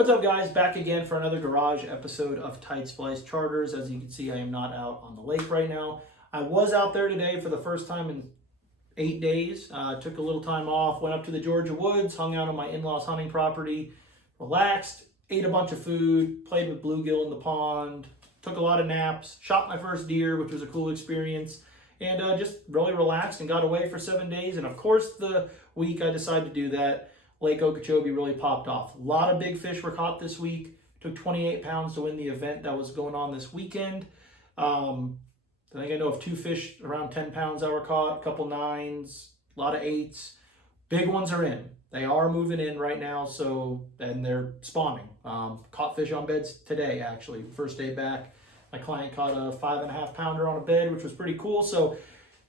What's up, guys? Back again for another garage episode of Tight Splice Charters. As you can see, I am not out on the lake right now. I was out there today for the first time in 8 days. Took a little time off, went up to the Georgia woods, hung out on my in-laws hunting property, relaxed, ate a bunch of food, played with bluegill in the pond, took a lot of naps, shot my first deer, which was a cool experience, and just really relaxed and got away for 7 days. And of course, the week I decided to do that, Lake Okeechobee really popped off. A lot of big fish were caught this week. Took 28 pounds to win the event that was going on this weekend. I think I know of 2 fish around 10 pounds that were caught, a couple 9s, a lot of 8s. Big ones are in. They are moving in right now, and they're spawning. Caught fish on beds today, actually, first day back. My client caught a 5.5 pounder on a bed, which was pretty cool. So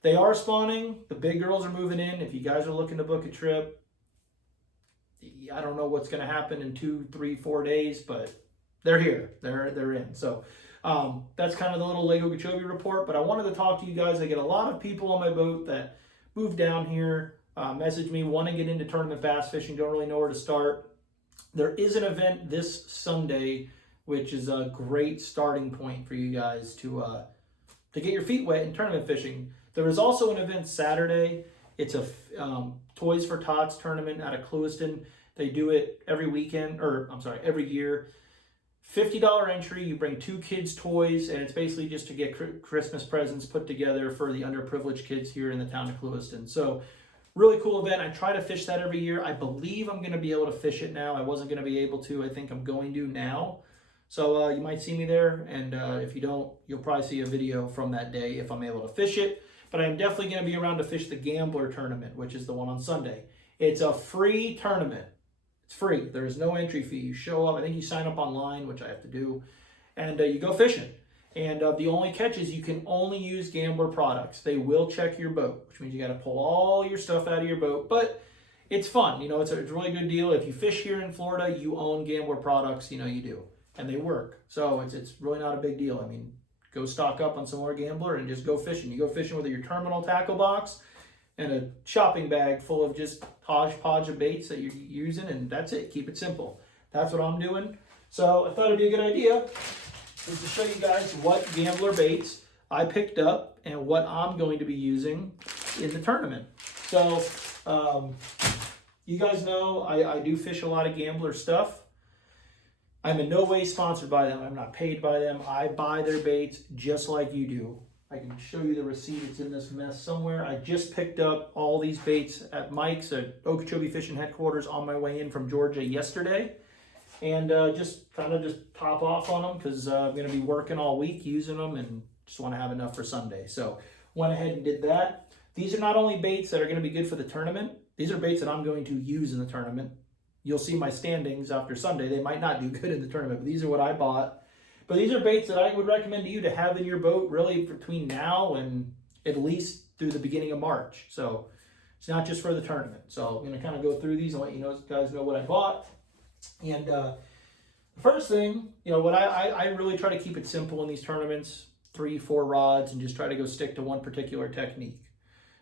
they are spawning. The big girls are moving in. If you guys are looking to book a trip, I don't know what's going to happen in 2, 3, 4 days, but they're here. They're in. So that's kind of the little Lake Okeechobee report. But I wanted to talk to you guys. I get a lot of people on my boat that moved down here, message me, want to get into tournament bass fishing, don't really know where to start. There is an event this Sunday, which is a great starting point for you guys to get your feet wet in tournament fishing. There is also an event Saturday. It's a Toys for Tots tournament out of Clewiston. They do it every year. $50 entry. You bring 2 kids' toys, and it's basically just to get Christmas presents put together for the underprivileged kids here in the town of Clewiston. So, really cool event. I try to fish that every year. I believe I'm going to be able to fish it now. I wasn't going to be able to. I think I'm going to now. So you might see me there, and if you don't, you'll probably see a video from that day if I'm able to fish it. But I'm definitely going to be around to fish the Gambler tournament, which is the one on Sunday. It's a free tournament. It's free. There is no entry fee. You show up. I think you sign up online, which I have to do, and you go fishing. And the only catch is you can only use Gambler products. They will check your boat, which means you got to pull all your stuff out of your boat. But it's fun. You know, it's a really good deal. If you fish here in Florida, you own Gambler products. You know you do, and they work. So it's really not a big deal. I mean, go stock up on some more Gambler and just go fishing. You go fishing with your terminal tackle box and a shopping bag full of just hodgepodge of baits that you're using, and that's it. Keep it simple. That's what I'm doing. So I thought it'd be a good idea is to show you guys what Gambler baits I picked up and what I'm going to be using in the tournament. So you guys know I do fish a lot of Gambler stuff. I'm in no way sponsored by them. I'm not paid by them. I buy their baits just like you do. I can show you the receipt. It's in this mess somewhere. I just picked up all these baits at Mike's at Okeechobee Fishing Headquarters on my way in from Georgia yesterday. And just top off on them because I'm going to be working all week using them and just want to have enough for Sunday. So went ahead and did that. These are not only baits that are going to be good for the tournament. These are baits that I'm going to use in the tournament. You'll see my standings after Sunday. They might not do good in the tournament, but these are what I bought. But these are baits that I would recommend to you to have in your boat really between now and at least through the beginning of March. So it's not just for the tournament. So I'm going to kind of go through these and let you guys know what I bought. And the first thing, what I really try to keep it simple in these tournaments, 3, 4 rods, and just try to go stick to one particular technique.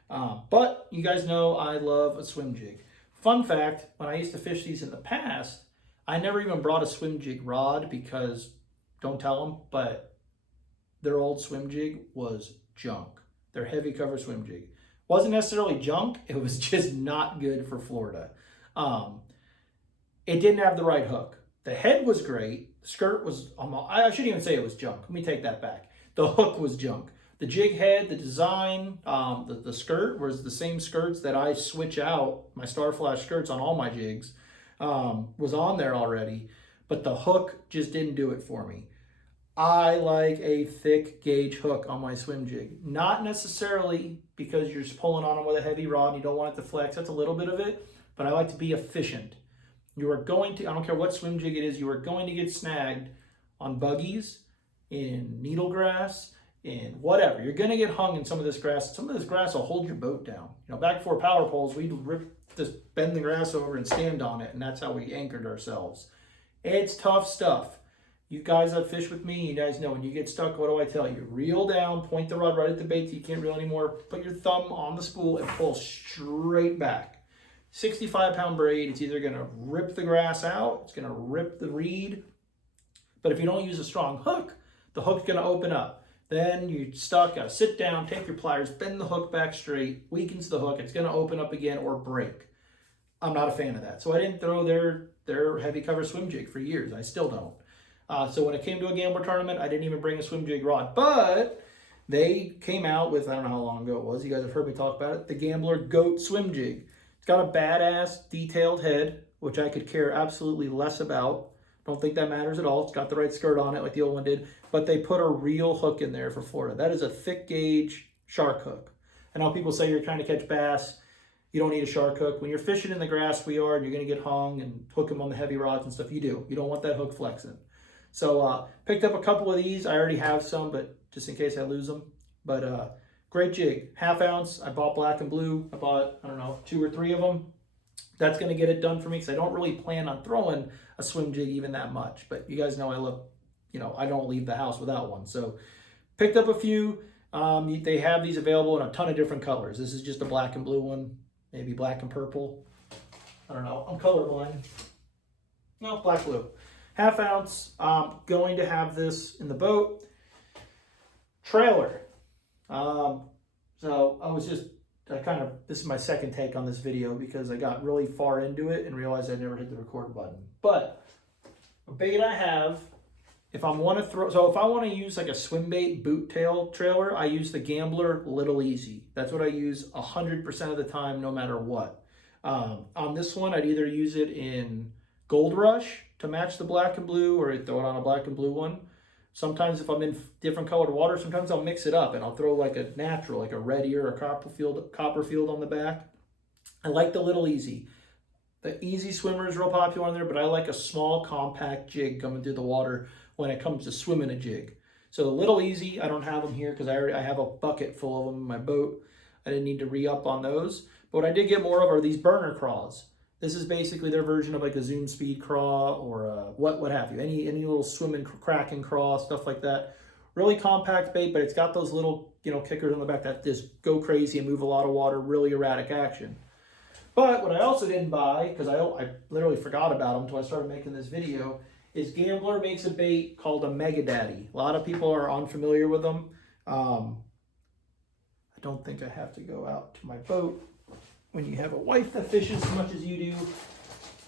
But you guys know I love a swim jig. Fun fact, when I used to fish these in the past, I never even brought a swim jig rod because, don't tell them, but their old swim jig was junk. Their heavy cover swim jig. Wasn't necessarily junk, it was just not good for Florida. It didn't have the right hook. The head was great. The skirt was, I shouldn't even say it was junk. Let me take that back. The hook was junk. The jig head, the design, the skirt was the same skirts that I switch out, my Star Flash skirts on all my jigs, was on there already, but the hook just didn't do it for me. I like a thick gauge hook on my swim jig. Not necessarily because you're just pulling on them with a heavy rod and you don't want it to flex. That's a little bit of it, but I like to be efficient. You are going to, I don't care what swim jig it is, you are going to get snagged on buggies, in needle grass, in whatever. You're going to get hung in some of this grass. Some of this grass will hold your boat down. Back before power poles, we'd just bend the grass over and stand on it, and that's how we anchored ourselves. It's tough stuff. You guys that fish with me, you guys know when you get stuck, what do I tell you? Reel down, point the rod right at the bait so you can't reel anymore, put your thumb on the spool and pull straight back. 65-pound braid, it's either gonna rip the grass out, it's gonna rip the reed, but if you don't use a strong hook, the hook's gonna open up. Then you're stuck, gotta sit down, take your pliers, bend the hook back straight, weakens the hook, it's gonna open up again or break. I'm not a fan of that. So I didn't throw their heavy cover swim jig for years. I still don't. So when it came to a gambler tournament, I didn't even bring a swim jig rod, but they came out with, I don't know how long ago it was, you guys have heard me talk about it, the Gambler Goat Swim Jig. It's got a badass detailed head, which I could care absolutely less about. Don't think that matters at all. It's got the right skirt on it like the old one did, but they put a real hook in there for Florida. That is a thick gauge shark hook. I know people say you're trying to catch bass, you don't need a shark hook. When you're fishing in the grass we are, and you're gonna get hung and hook them on the heavy rods and stuff, you do. You don't want that hook flexing. So picked up a couple of these. I already have some, but just in case I lose them. But great jig, 1/2 ounce. I bought black and blue. I bought, I don't know, 2 or 3 of them. That's going to get it done for me because I don't really plan on throwing a swim jig even that much. But you guys know I love, I don't leave the house without one. So picked up a few. They have these available in a ton of different colors. This is just a black and blue one, maybe black and purple. I don't know. I'm colorblind. No, black, blue. 1/2 ounce. Going to have this in the boat. Trailer. So this is my second take on this video because I got really far into it and realized I never hit the record button. But a bait I have, if I want to use like a swim bait boot tail trailer, I use the Gambler Little Easy. That's what I use 100% of the time, no matter what. On this one, I'd either use it in Gold Rush to match the black and blue, or I'd throw it on a black and blue one. Sometimes if I'm in different colored water, sometimes I'll mix it up and I'll throw like a natural, like a red ear or Copperfield on the back. I like the Little Easy. The Easy Swimmer is real popular on there, but I like a small compact jig coming through the water when it comes to swimming a jig. So the Little Easy, I don't have them here because I have a bucket full of them in my boat. I didn't need to re-up on those. But what I did get more of are these burner craws. This is basically their version of like a Zoom Speed craw or what have you. Any little swimming cracking craw, stuff like that. Really compact bait, but it's got those little kickers on the back that just go crazy and move a lot of water. Really erratic action. But what I also didn't buy, because I literally forgot about them until I started making this video, is Gambler makes a bait called a Mega Daddy. A lot of people are unfamiliar with them. I don't think I have to go out to my boat. When you have a wife that fishes as much as you do,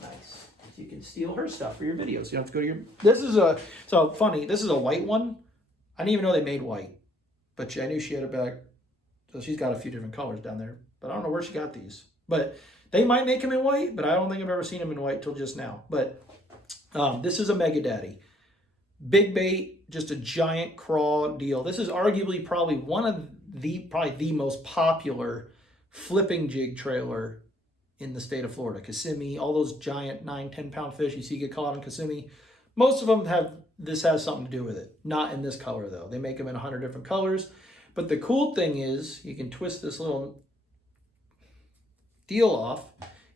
nice. You can steal her stuff for your videos. You don't have to go to your... This is a white one. I didn't even know they made white. But I knew she had a bag. So she's got a few different colors down there. But I don't know where she got these. But they might make them in white, but I don't think I've ever seen them in white till just now. But this is a Mega Daddy. Big bait, just a giant craw deal. This is arguably probably the most popular flipping jig trailer in the state of Florida. Kissimmee, all those giant 9-10 pound fish you see get caught on Kissimmee, most of them has something to do with it. Not in this color though. They make them in 100 different colors. But the cool thing is you can twist this little deal off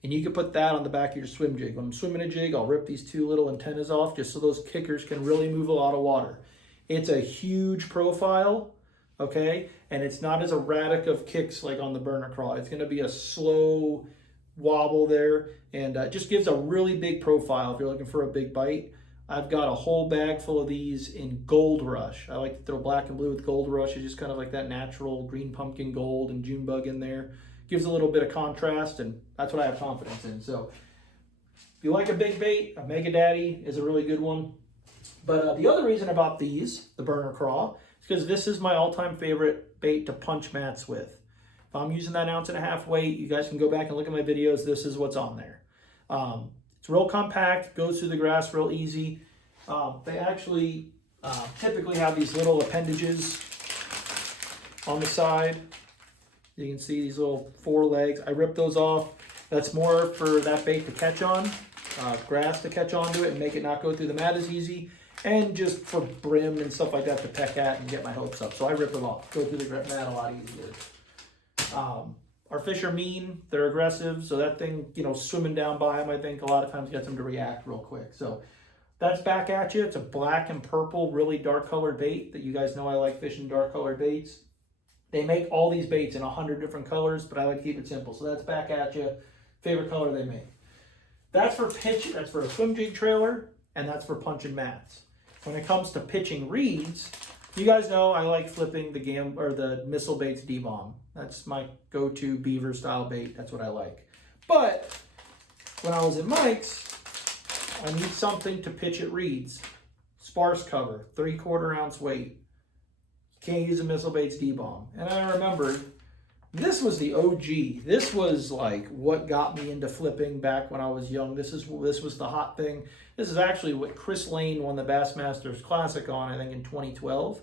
and you can put that on the back of your swim jig. When I'm swimming a jig, I'll rip these 2 little antennas off just so those kickers can really move a lot of water. It's a huge profile. Okay, and it's not as erratic of kicks like on the burner craw. It's going to be a slow wobble there, and it just gives a really big profile if you're looking for a big bite. I've got a whole bag full of these in Gold Rush. I like to throw black and blue with Gold Rush. It's just kind of like that natural green pumpkin gold and June bug in there. Gives a little bit of contrast, and that's what I have confidence in. So if you like a big bait, a Mega Daddy is a really good one. But the other reason about these, the burner craw, because this is my all-time favorite bait to punch mats with. If I'm using that 1.5 ounce weight, you guys can go back and look at my videos. This is what's on there. It's real compact, goes through the grass real easy. They actually typically have these little appendages on the side. You can see these little 4 legs. I ripped those off. That's more for that bait to catch on, grass to catch onto it and make it not go through the mat as easy. And just for brim and stuff like that to peck at and get my hopes up. So I rip them off. Go through the mat a lot easier. Our fish are mean. They're aggressive. So that thing, swimming down by them, I think a lot of times gets them to react real quick. So that's back at you. It's a black and purple, really dark colored bait that you guys know I like fishing dark colored baits. They make all these baits in 100 different colors, but I like to keep it simple. So that's back at you. Favorite color they make. That's for pitch. That's for a swim jig trailer, and that's for punching mats. When it comes to pitching reeds, you guys know I like flipping the missile baits D-bomb. That's my go-to beaver style bait. That's what I like. But when I was at Mike's, I need something to pitch at reeds. Sparse cover, 3/4 ounce weight. Can't use a missile baits D-bomb. And I remembered this was the OG. This was like what got me into flipping back when I was young. This was the hot thing. This is actually what Chris Lane won the Bassmasters Classic on, I think in 2012.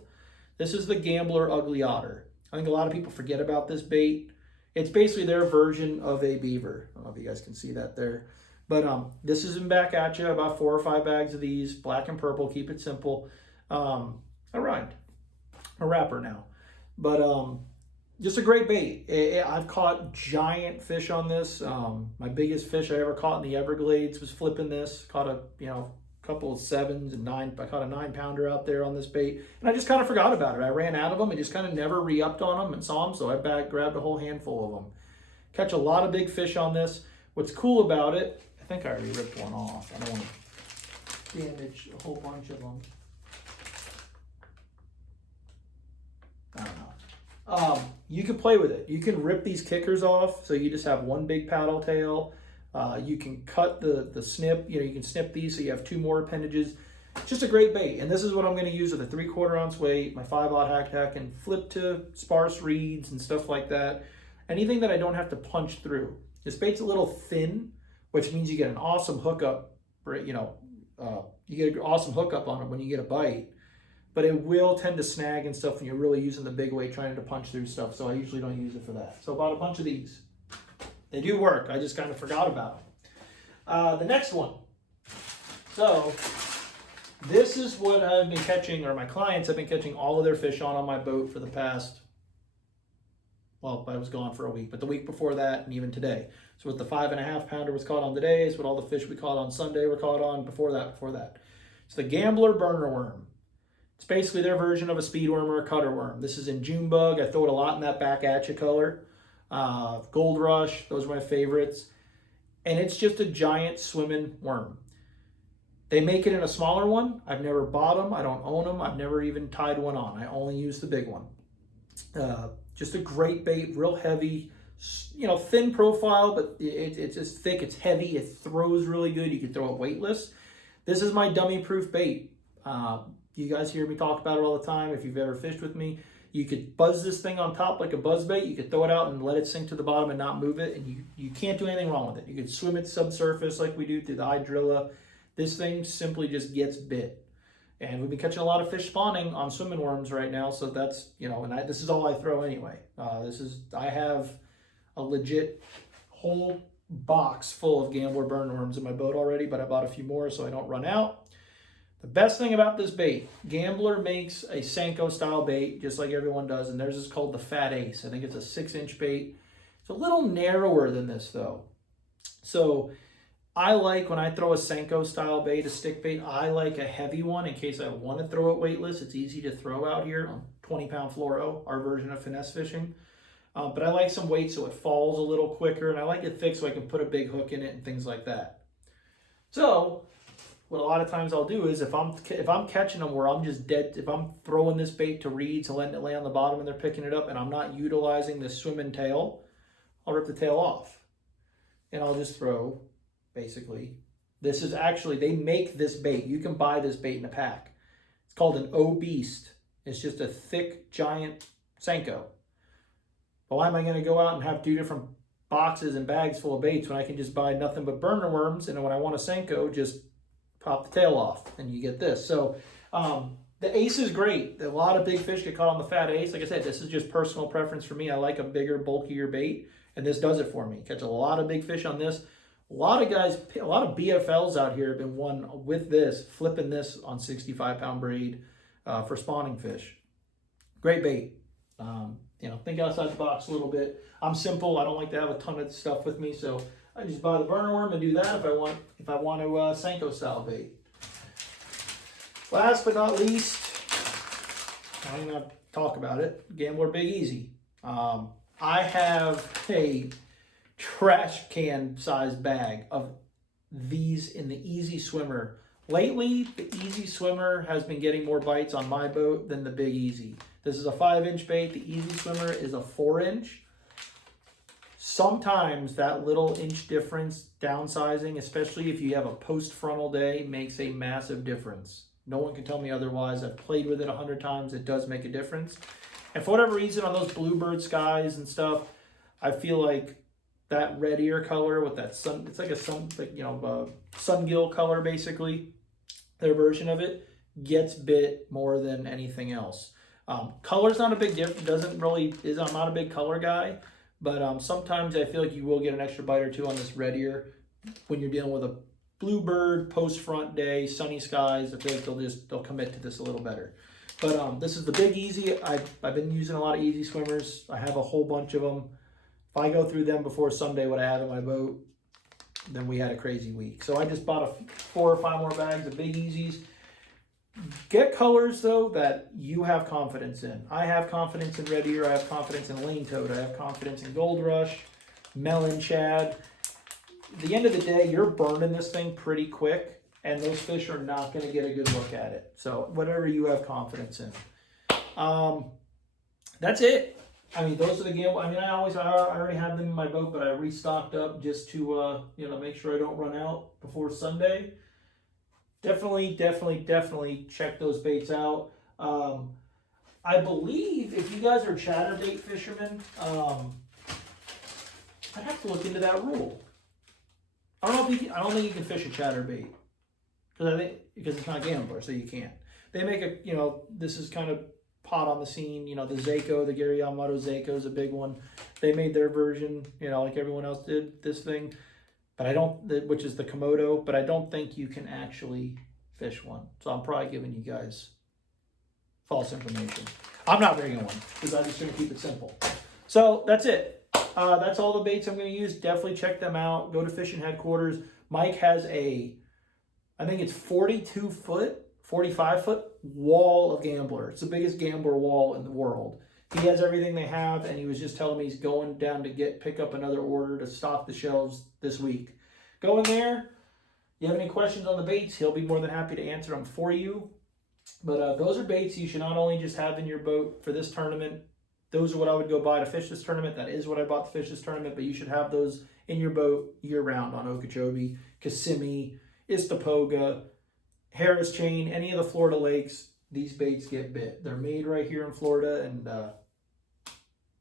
This is the Gambler Ugly Otter. I think a lot of people forget about this bait. It's basically their version of a beaver. I don't know if you guys can see that there. But this is in back at you, about 4 or 5 bags of these, black and purple, keep it simple. A wrapper now. But just a great bait. I've caught giant fish on this. My biggest fish I ever caught in the Everglades was flipping this. Caught a couple of 7s and 9. I caught a 9-pounder out there on this bait, and I just kind of forgot about it. I ran out of them and just kind of never re-upped on them and saw them, so I grabbed a whole handful of them. Catch a lot of big fish on this. What's cool about it, I think I already ripped one off. I don't want to damage a whole bunch of them. I don't know. You can play with it. You can rip these kickers off, so you just have one big paddle tail. You can cut the snip. You can snip these so you have 2 more appendages. It's just a great bait, and this is what I'm going to use with a 3/4 ounce weight, my 5/0 hack tack, and flip to sparse reeds and stuff like that. Anything that I don't have to punch through. This bait's a little thin, which means you get an awesome hookup. You get an awesome hookup on it when you get a bite. But it will tend to snag and stuff when you're really using the big weight trying to punch through stuff. So I usually don't use it for that. So I bought a bunch of these. They do work. I just kind of forgot about them. The next one. So this is what I've been catching, or my clients have been catching all of their fish on my boat for the past, well, I was gone for a week, but the week before that and even today. So what the 5.5-pounder was caught on today is what all the fish we caught on Sunday were caught on before that. It's the Gambler Burner Worm. It's basically their version of a speed worm or a cutter worm. This is in June bug. I throw it a lot in that back at you color. Gold Rush, those are my favorites. And it's just a giant swimming worm. They make it in a smaller one. I've never bought them. I don't own them. I've never even tied one on. I only use the big one. Just a great bait, real heavy, thin profile, but it's just thick, it's heavy, it throws really good. You can throw it weightless. This is my dummy-proof bait. You guys hear me talk about it all the time. If you've ever fished with me, you could buzz this thing on top like a buzz bait. You could throw it out and let it sink to the bottom and not move it, and you can't do anything wrong with it. You could swim it subsurface like we do through the hydrilla. This thing simply just gets bit. And we've been catching a lot of fish spawning on swimming worms right now, so that's, this is all I throw anyway. I have a legit whole box full of Gambler burn worms in my boat already, but I bought a few more so I don't run out. The best thing about this bait, Gambler makes a Senko style bait, just like everyone does, and theirs is called the Fat Ace. I think it's a 6-inch bait. It's a little narrower than this though. So I like, when I throw a Senko style bait, a stick bait, I like a heavy one in case I want to throw it weightless. It's easy to throw out here on 20-pound fluoro, our version of finesse fishing. But I like some weight so it falls a little quicker, and I like it thick so I can put a big hook in it and things like that. So what a lot of times I'll do is if I'm catching them where I'm just dead, if I'm throwing this bait to reeds and letting it lay on the bottom and they're picking it up and I'm not utilizing the swimming tail, I'll rip the tail off. And I'll just throw, basically, this is actually, they make this bait. You can buy this bait in a pack. It's called an O-Beast. It's just a thick, giant Senko. But why am I going to go out and have 2 different boxes and bags full of baits when I can just buy nothing but burner worms, and when I want a Senko, just pop the tail off and you get this. So the Ace is great. A lot of big fish get caught on the Fat Ace. Like I said, this is just personal preference for me. I like a bigger, bulkier bait, and this does it for me. Catch a lot of big fish on this. A lot of guys, a lot of BFLs out here have been won with this, flipping this on 65-pound braid for spawning fish. Great bait. Think outside the box a little bit. I'm simple. I don't like to have a ton of stuff with me, so I just buy the burner worm and do that if I want to Senko style bait. Last but not least, I'm going to talk about it. Gambler Big Easy. I have a trash can size bag of these in the Easy Swimmer. Lately, the Easy Swimmer has been getting more bites on my boat than the Big Easy. This is a 5-inch bait. The Easy Swimmer is a 4-inch. Sometimes that little inch difference downsizing, especially if you have a post-frontal day, makes a massive difference. No one can tell me otherwise. I've played with it 100 times. It does make a difference. And for whatever reason, on those bluebird skies and stuff, I feel like that red ear color with that sun, it's like a sun, like, you know, sungill color, basically, their version of it, gets bit more than anything else. Color's not a big difference. I'm not a big color guy, but sometimes I feel like you will get an extra bite or two on this red ear when you're dealing with a bluebird post front day, sunny skies. I feel like they'll commit to this a little better. But this is the Big Easy. I've been using a lot of Easy Swimmers. I have a whole bunch of them. If I go through them before Sunday, what I have in my boat, then we had a crazy week. So I just bought 4 or 5 more bags of Big Easies. Get colors, though, that you have confidence in. I have confidence in red ear. I have confidence in lane toad. I have confidence in gold rush, melon shad. At the end of the day, you're burning this thing pretty quick, and those fish are not going to get a good look at it. So whatever you have confidence in. That's it. I mean, those are the gamble. I mean, I already have them in my boat, but I restocked up just to, make sure I don't run out before Sunday. Definitely check those baits out. I believe if you guys are chatterbait fishermen, I'd have to look into that rule. I don't think you can fish a chatterbait because it's not gambler, so you can't. They make this is kind of hot on the scene. The Zako, the Gary Yamamoto Zako is a big one. They made their version, like everyone else did this thing. But which is the Komodo, but I don't think you can actually fish one. So I'm probably giving you guys false information. I'm not bringing one because I'm just going to keep it simple. So that's it. That's all the baits I'm going to use. Definitely check them out. Go to Fishing Headquarters. Mike has I think it's 45-foot wall of Gambler. It's the biggest Gambler wall in the world. He has everything they have, and he was just telling me he's going down to pick up another order to stock the shelves this week. Go in there. You have any questions on the baits, he'll be more than happy to answer them for you. But those are baits you should not only just have in your boat for this tournament. Those are what I would go buy to fish this tournament. That is what I bought to fish this tournament, but you should have those in your boat year-round on Okeechobee, Kissimmee, Istapoga, Harris Chain, any of the Florida lakes. These baits get bit. They're made right here in Florida, and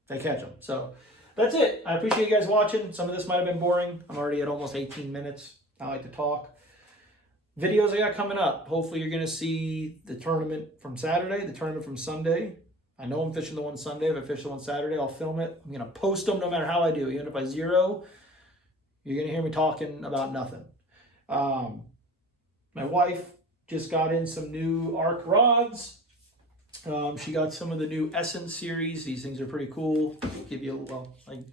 they catch them. So that's it. I appreciate you guys watching. Some of this might have been boring. I'm already at almost 18 minutes. I like to talk. Videos I got coming up. Hopefully you're going to see the tournament from Saturday, the tournament from Sunday. I know I'm fishing the one Sunday. If I fish the one Saturday, I'll film it. I'm going to post them no matter how I do. Even if I zero, you're going to hear me talking about nothing. My wife just got in some new arc rods. She got some of the new Essence series. These things are pretty cool. Give you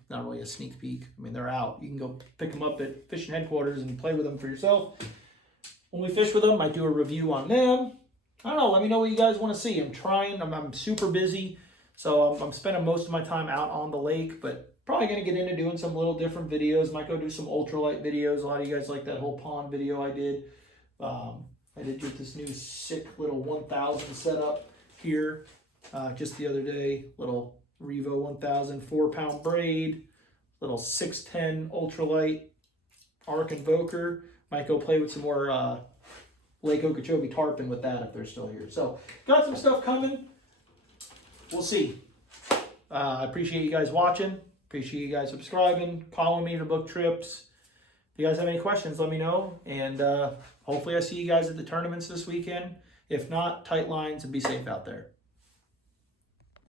not really a sneak peek. I mean, they're out. You can go pick them up at Fishing Headquarters and play with them for yourself. When we fish with them, I do a review on them. I don't know. Let me know what you guys want to see. I'm super busy, so I'm spending most of my time out on the lake, but probably going to get into doing some little different videos. Might go do some ultralight videos. A lot of you guys like that whole pond video I did. I did get this new sick little 1000 setup here just the other day. Little Revo 1000 4-pound braid, little 610 ultralight arc invoker. Might go play with some more Lake Okeechobee tarpon with that if they're still here. So got some stuff coming. We'll see. I appreciate you guys watching. Appreciate you guys subscribing, calling me to book trips. If you guys have any questions, let me know. And hopefully I see you guys at the tournaments this weekend. If not, tight lines and be safe out there.